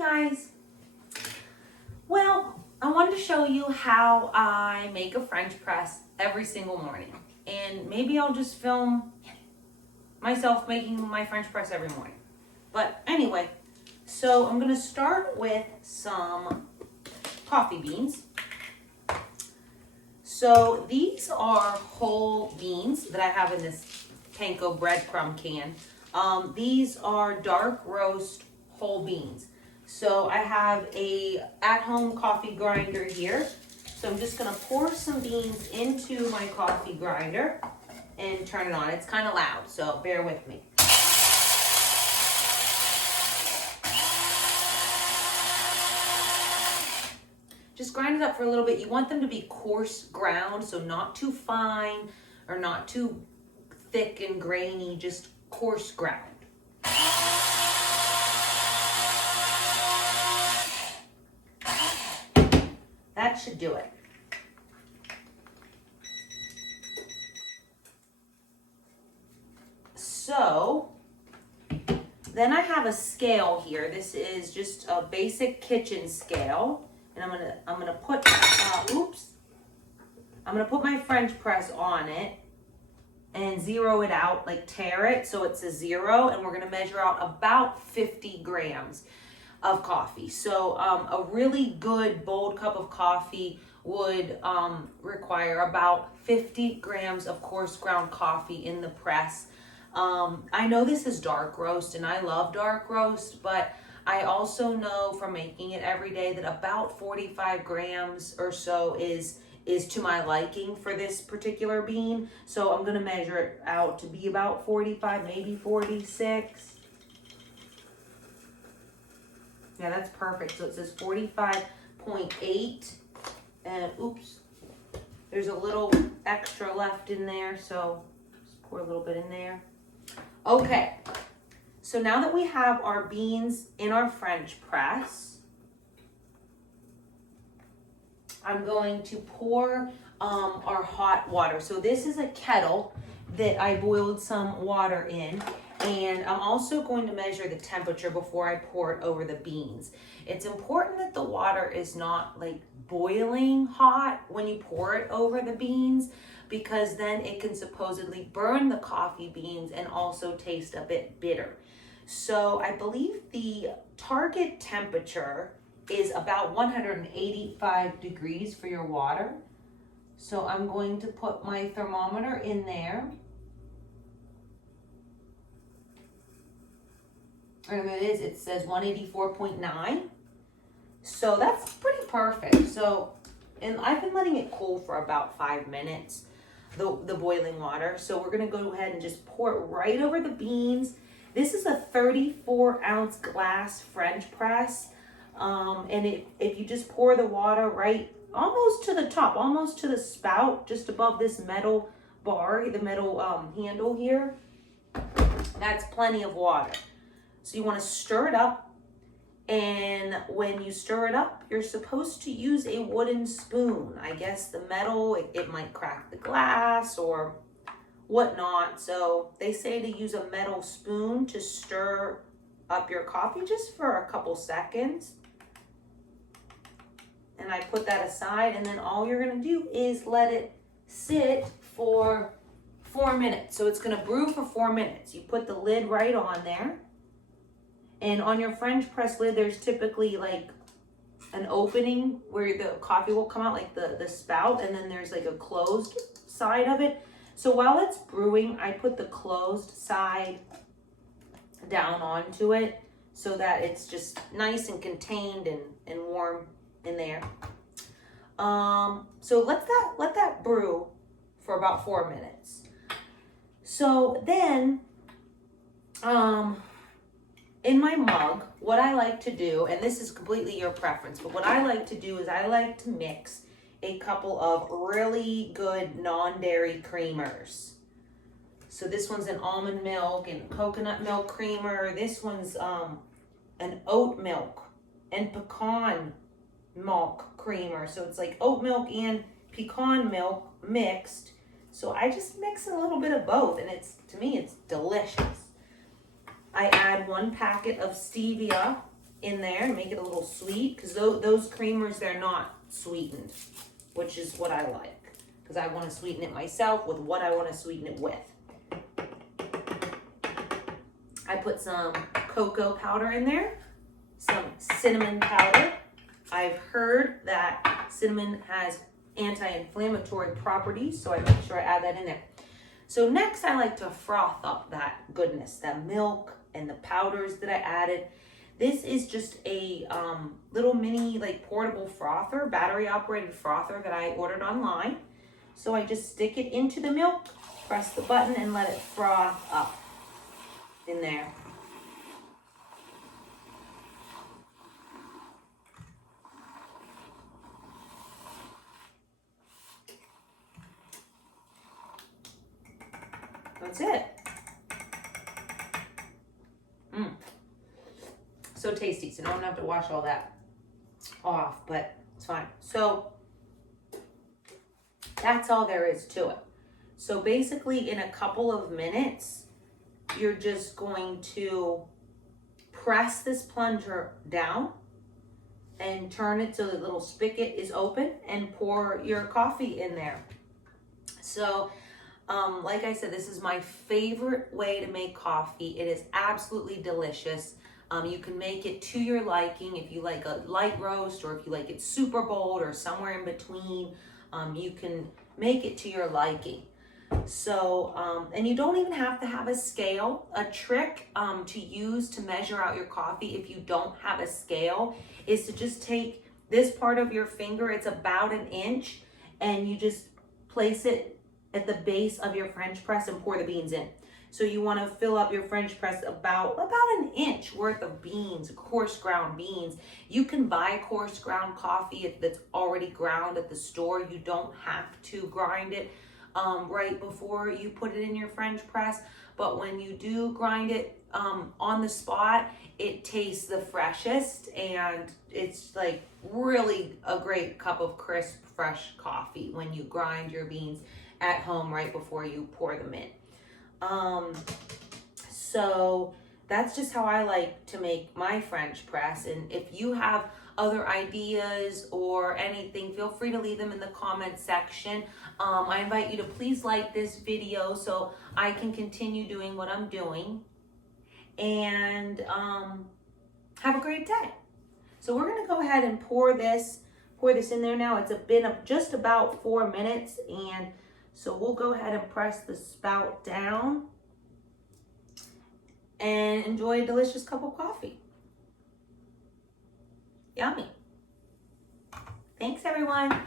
guys. Well, I wanted to show you how I make a French press every single morning. And maybe I'll just film myself making my French press every morning. But anyway, so I'm gonna start with some coffee beans. So these are whole beans that I have in this panko breadcrumb can. These are dark roast whole beans. So I have a at-home coffee grinder here. So I'm just gonna pour some beans into my coffee grinder and turn it on. It's kind of loud, so bear with me. Just grind it up for a little bit. You want them to be coarse ground, so not too fine or not too thick and grainy, just coarse ground. That should do it. So, then I have a scale here. This is just a basic kitchen scale. And I'm gonna put, I'm gonna put my French press on it and zero it out, like tear it so it's a 0, and we're gonna measure out about 50 grams of coffee. So a really good bold cup of coffee would require about 50 grams of coarse ground coffee in the press. I know this is dark roast and I love dark roast, but I also know from making it every day that about 45 grams or so is to my liking for this particular bean. So I'm gonna measure it out to be about 45, maybe 46. Yeah, that's perfect. So it says 45.8, and oops, there's a little extra left in there, so just pour a little bit in there. Okay, so now that we have our beans in our French press, I'm going to pour our hot water. So this is a kettle that I boiled some water in, and I'm also going to measure the temperature before I pour it over the beans. It's important that the water is not like boiling hot when you pour it over the beans, because then it can supposedly burn the coffee beans and also taste a bit bitter. So I believe the target temperature is about 185 degrees for your water. So I'm going to put my thermometer in there. And it says 184.9. So that's pretty perfect. So, and I've been letting it cool for about 5 minutes, the boiling water. So we're gonna go ahead and just pour it right over the beans. This is a 34 ounce glass French press. And if you just pour the water right almost to the top, almost to the spout, just above this metal bar, the metal handle here, that's plenty of water. So you want to stir it up. And when you stir it up, you're supposed to use a wooden spoon. I guess the metal, it might crack the glass or whatnot. So they say to use a metal spoon to stir up your coffee just for a couple seconds. And I put that aside, and then all you're gonna do is let it sit for 4 minutes. So it's gonna brew for 4 minutes. You put the lid right on there. And on your French press lid, there's typically like an opening where the coffee will come out, like the spout, and then there's like a closed side of it. So while it's brewing, I put the closed side down onto it so that it's just nice and contained and warm in there. So let that brew for about 4 minutes. So then, in my mug, what I like to do, and this is completely your preference, but what I like to do is I like to mix a couple of really good non-dairy creamers. So this one's an almond milk and coconut milk creamer. This one's an oat milk and pecan milk creamer. So it's like oat milk and pecan milk mixed. So I just mix a little bit of both, and to me, it's delicious. I add 1 packet of stevia in there and make it a little sweet, because those creamers, they're not sweetened, which is what I like, because I want to sweeten it myself with what I want to sweeten it with. I put some cocoa powder in there, some cinnamon powder. I've heard that cinnamon has anti-inflammatory properties, so I make sure I add that in there. So next I like to froth up that goodness, that milk and the powders that I added. This is just a little mini like portable frother, battery operated frother that I ordered online. So I just stick it into the milk, press the button, and let it froth up in there. That's it. So tasty. So I don't have to wash all that off, but it's fine. So that's all there is to it. So basically in a couple of minutes, you're just going to press this plunger down and turn it so the little spigot is open and pour your coffee in there. So like I said, this is my favorite way to make coffee. It is absolutely delicious. You can make it to your liking. If you like a light roast, or if you like it super bold, or somewhere in between, you can make it to your liking. So, and you don't even have to have a scale. A trick to use to measure out your coffee if you don't have a scale is to just take this part of your finger, it's about an inch, and you just place it at the base of your French press and pour the beans in. So you want to fill up your French press about an inch worth of beans, coarse ground beans. You can buy coarse ground coffee that's already ground at the store. You don't have to grind it right before you put it in your French press. But when you do grind it on the spot, it tastes the freshest, and it's like really a great cup of crisp, fresh coffee when you grind your beans at home right before you pour them in. So that's just how I like to make my French press. And if you have other ideas or anything, feel free to leave them in the comment section. I invite you to please like this video so I can continue doing what I'm doing. And have a great day. So we're gonna go ahead and pour this in there now. It's been just about 4 minutes, and so we'll go ahead and press the spout down and enjoy a delicious cup of coffee. Yummy. Thanks, everyone.